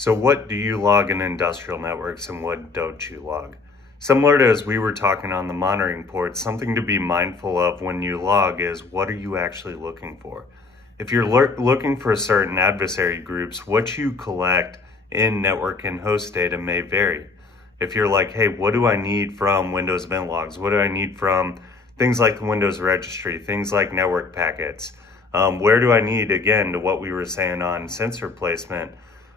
So what do you log in industrial networks and what don't you log? Similar to as we were talking on the monitoring port, something to be mindful of when you log is what are you actually looking for? If you're looking for certain adversary groups, what you collect in network and host data may vary. If you're like, hey, what do I need from Windows event logs? What do I need from things like the Windows registry, things like network packets? Where do I need, again, to what we were saying on sensor placement,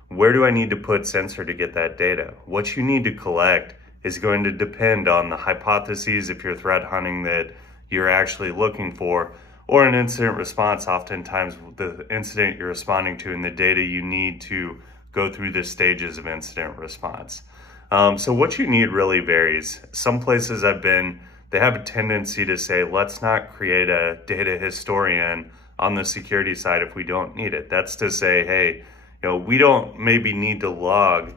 where do I need to put sensor to get that data? What you need to collect is going to depend on the hypotheses if you're threat hunting that you're actually looking for, or an incident response, oftentimes the incident you're responding to and the data you need to go through the stages of incident response. So what you need really varies. Some places I've been, they have a tendency to say, let's not create a data historian on the security side if we don't need it. That's to say, hey, we don't maybe need to log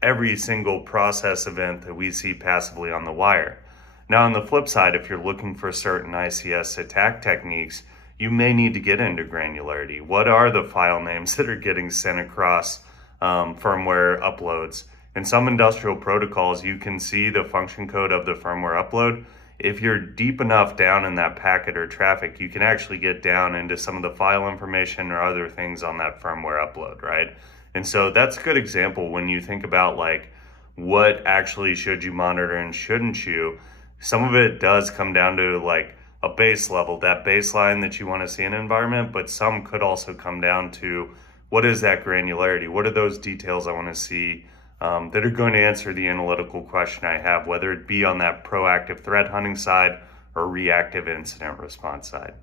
every single process event that we see passively on the wire. Now, on the flip side, if you're looking for certain ICS attack techniques, you may need to get into granularity. What are the file names that are getting sent across firmware uploads? In some industrial protocols, you can see the function code of the firmware upload. If you're deep enough down in that packet or traffic, you can actually get down into some of the file information or other things on that firmware upload, right? And so that's a good example when you think about like what actually should you monitor and shouldn't you. Some of it does come down to like a base level, that baseline that you want to see in an environment, but some could also come down to what is that granularity? What are those details I want to see that are going to answer the analytical question I have, whether it be on that proactive threat hunting side or reactive incident response side.